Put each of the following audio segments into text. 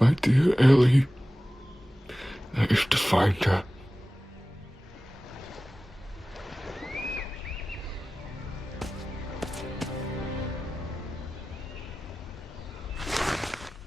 My dear Ellie. I have to find her.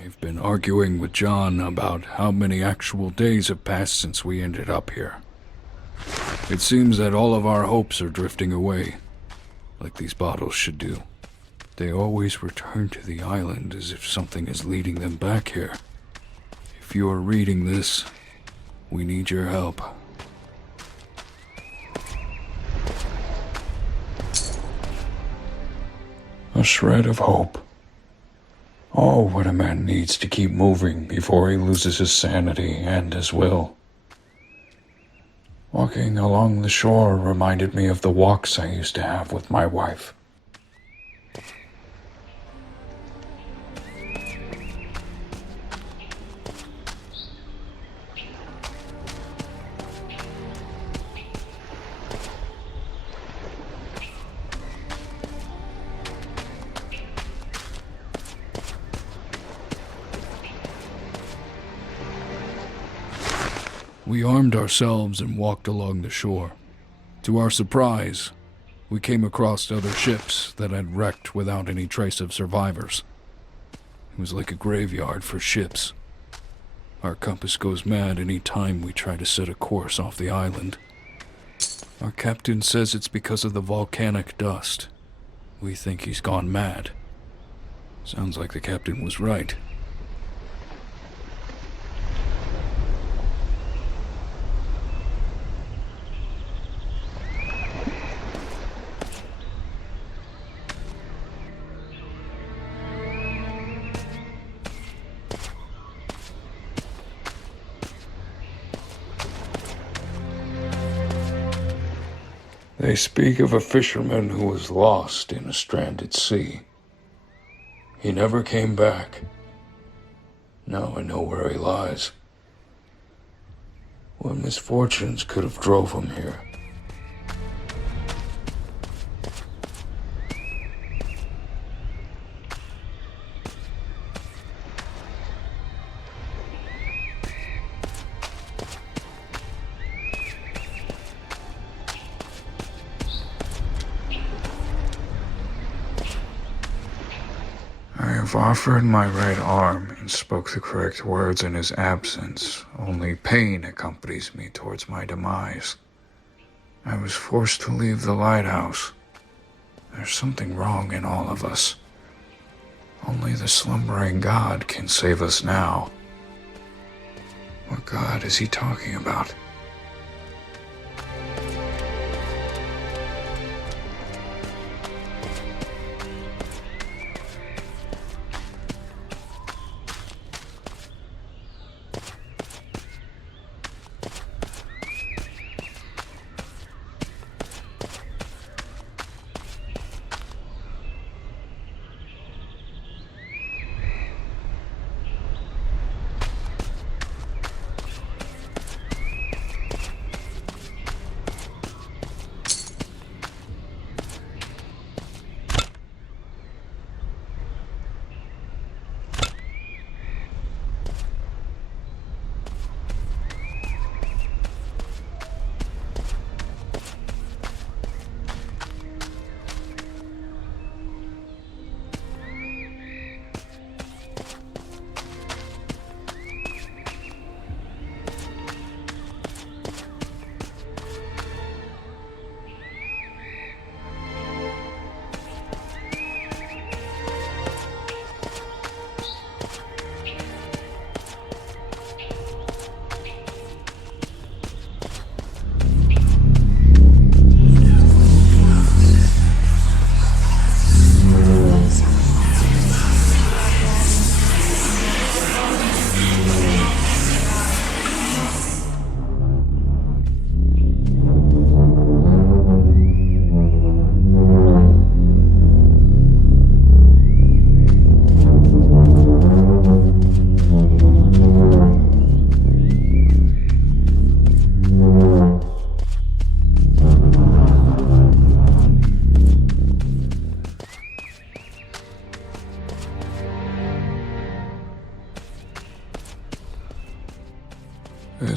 I've been arguing with John about how many actual days have passed since we ended up here. It seems that all of our hopes are drifting away, like these bottles should do. They always return to the island as if something is leading them back here. If you are reading this, we need your help. A shred of hope. Oh, what a man needs to keep moving before he loses his sanity and his will. Walking along the shore reminded me of the walks I used to have with my wife. We armed ourselves and walked along the shore. To our surprise, we came across other ships that had wrecked without any trace of survivors. It was like a graveyard for ships. Our compass goes mad any time we try to set a course off the island. Our captain says it's because of the volcanic dust. We think he's gone mad. Sounds like the captain was right. They speak of a fisherman who was lost in a stranded sea. He never came back. Now I know where he lies. What misfortunes could have drove him here? I have offered my right arm and spoke the correct words in his absence. Only pain accompanies me towards my demise. I was forced to leave the lighthouse. There's something wrong in all of us. Only the slumbering God can save us now. What God is he talking about?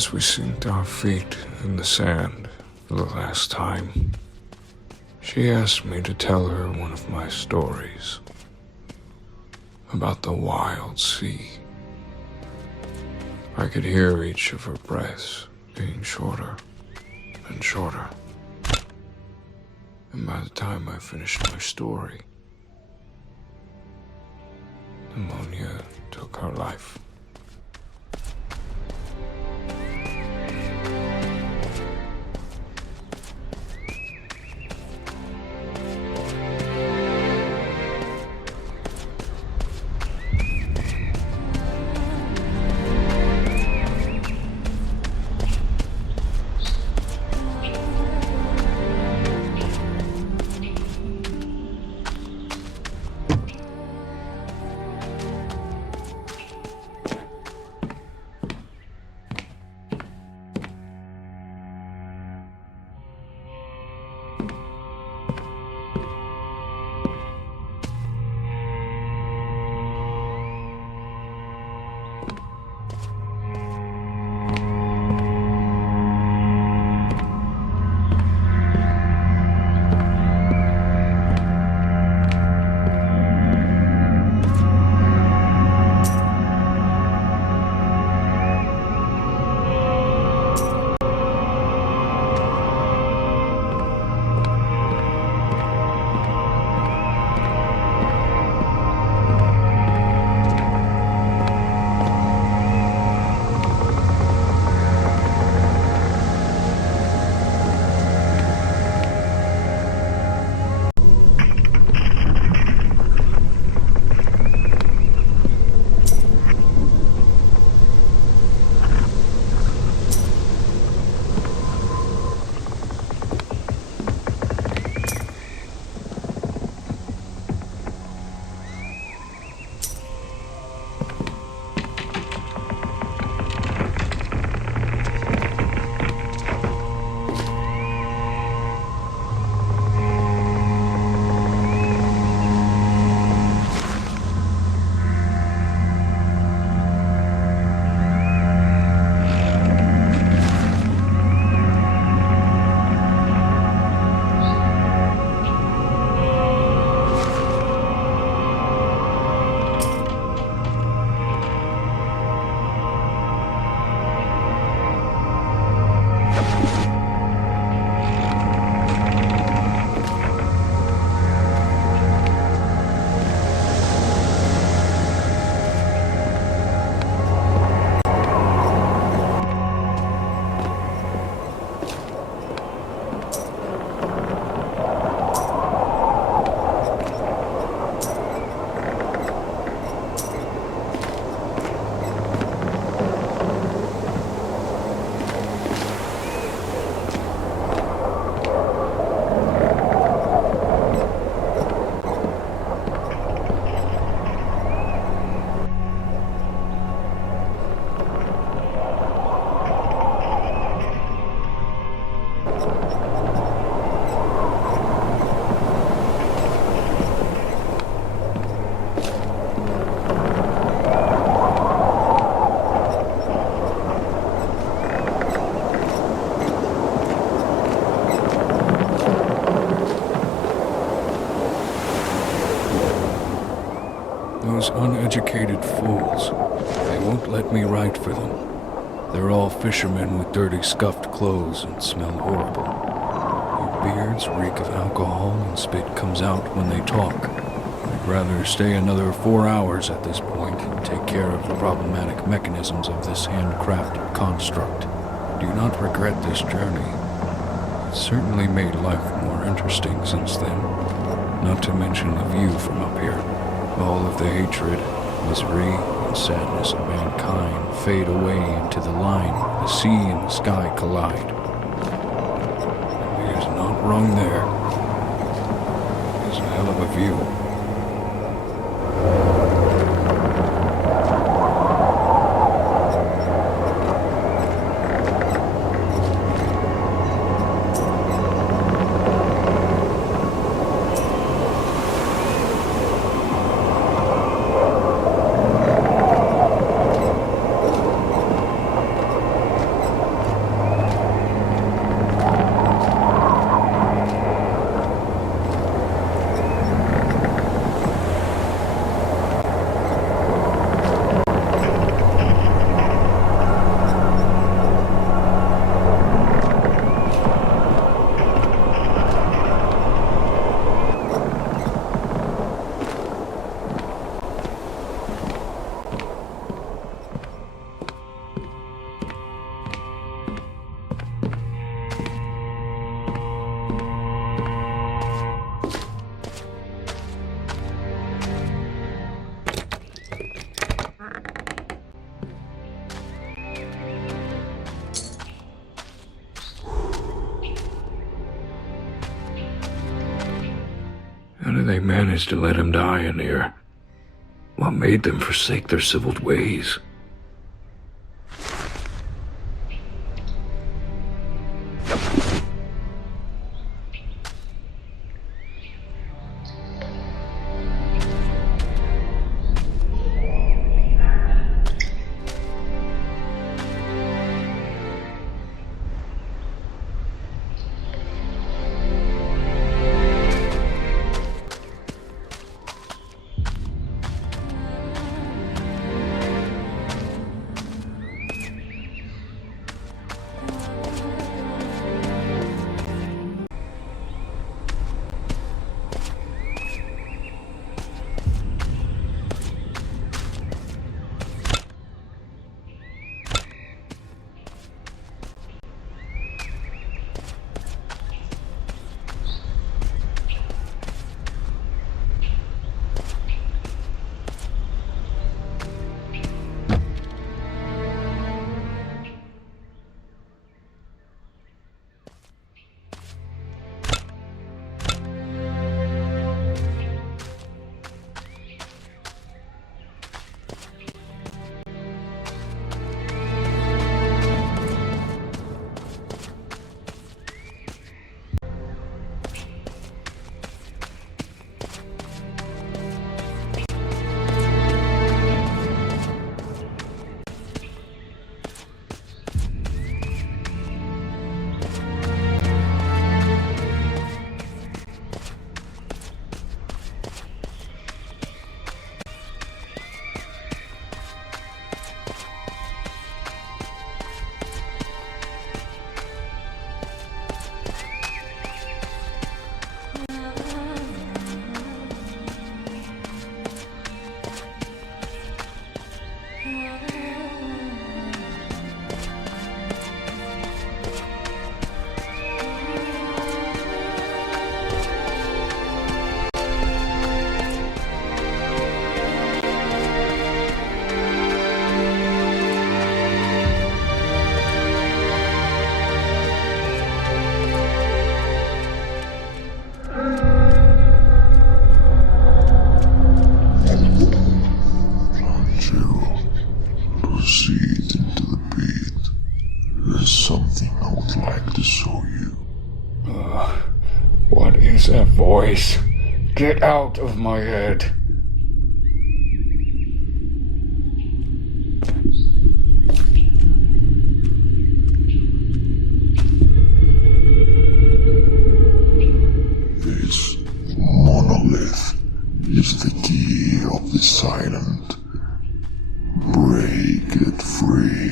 As we synced our feet in the sand for the last time, she asked me to tell her one of my stories about the wild sea. I could hear each of her breaths being shorter and shorter. And by the time I finished my story, pneumonia took her life. Those uneducated fools. They won't let me write for them. They're all fishermen with dirty, scuffed clothes and smell horrible. Their beards reek of alcohol and spit comes out when they talk. I'd rather stay another 4 hours at this point and take care of the problematic mechanisms of this handcrafted construct. Do not regret this journey. It's certainly made life more interesting since then. Not to mention the view from up here. All of the hatred, misery, and sadness of mankind fade away into the line where the sea and the sky collide. And he is not wrong there. It's a hell of a view. do they manage to let him die in here? What made them forsake their civiled ways? Proceed into the beat. There's something I would like to show you. What is that voice? Get out of my head. This monolith is the key of the silent. Break it free.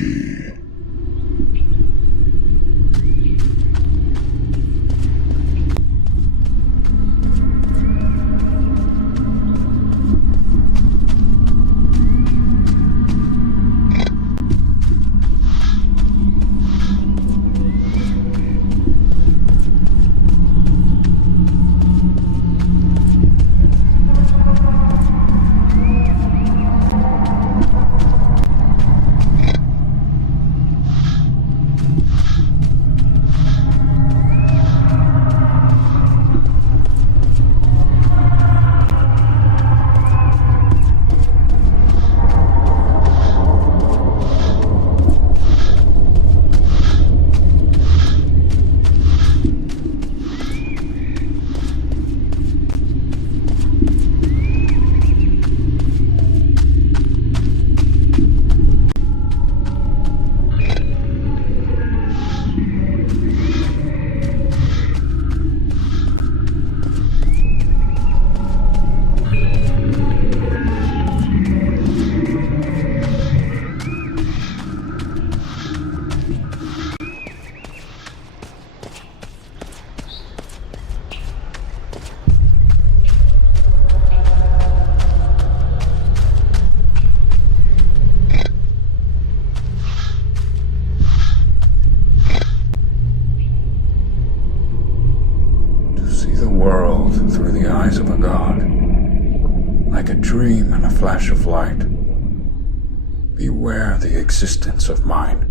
Through the eyes of a god, like a dream and a flash of light. Beware the existence of mind,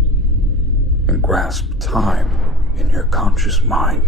and grasp time in your conscious mind.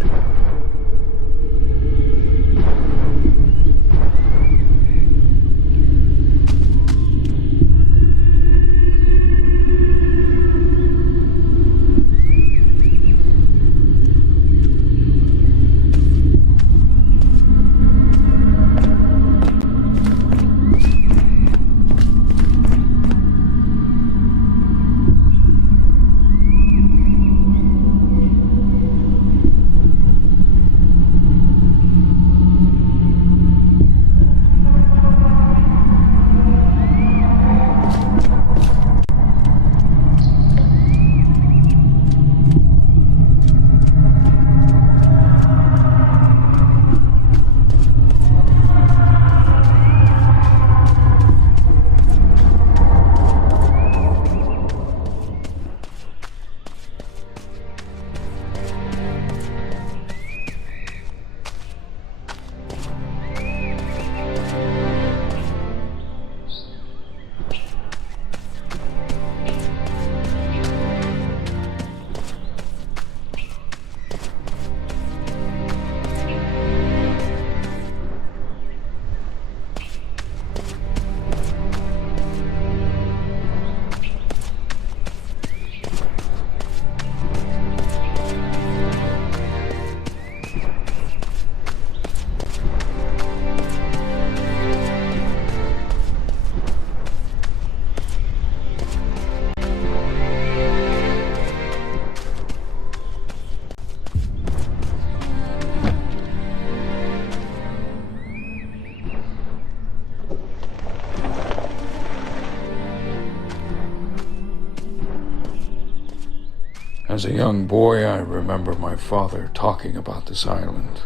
As a young boy, I remember my father talking about this island.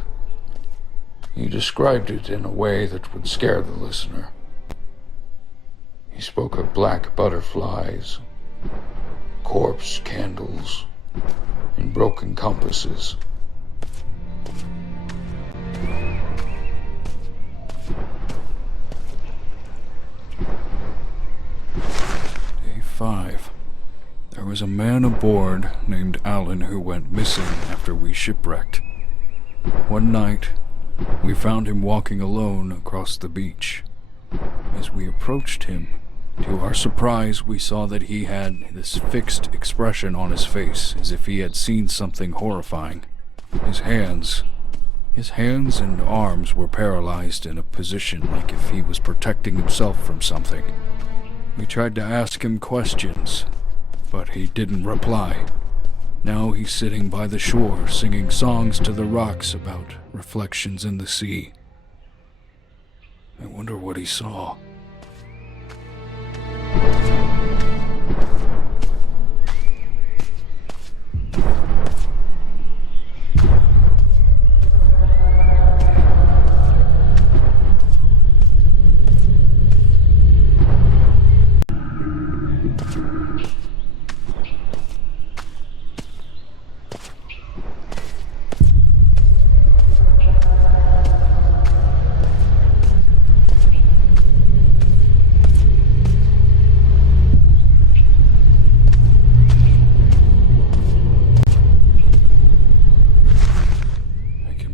He described it in a way that would scare the listener. He spoke of black butterflies, corpse candles, and broken compasses. Day 5. There was a man aboard named Alan who went missing after we shipwrecked. One night, we found him walking alone across the beach. As we approached him, to our surprise, we saw that he had this fixed expression on his face, as if he had seen something horrifying. His hands and arms were paralyzed in a position like if he was protecting himself from something. We tried to ask him questions, but he didn't reply. Now he's sitting by the shore, singing songs to the rocks about reflections in the sea. I wonder what he saw.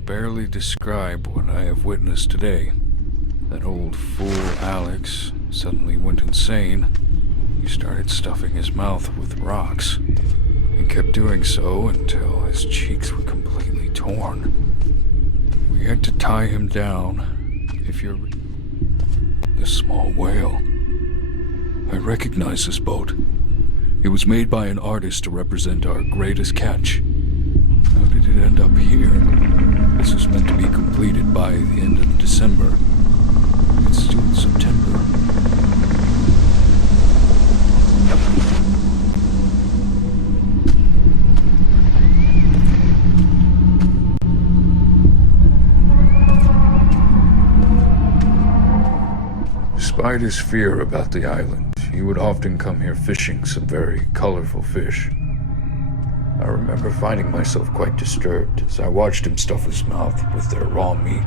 Barely describe what I have witnessed today. That old fool Alex suddenly went insane. He started stuffing his mouth with rocks, and kept doing so until his cheeks were completely torn. We had to tie him down. If you're the small whale. I recognize this boat. It was made by an artist to represent our greatest catch. How did it end up here? This was meant to be completed by the end of December. It's still September. Despite his fear about the island, he would often come here fishing some very colorful fish. I remember finding myself quite disturbed as I watched him stuff his mouth with their raw meat.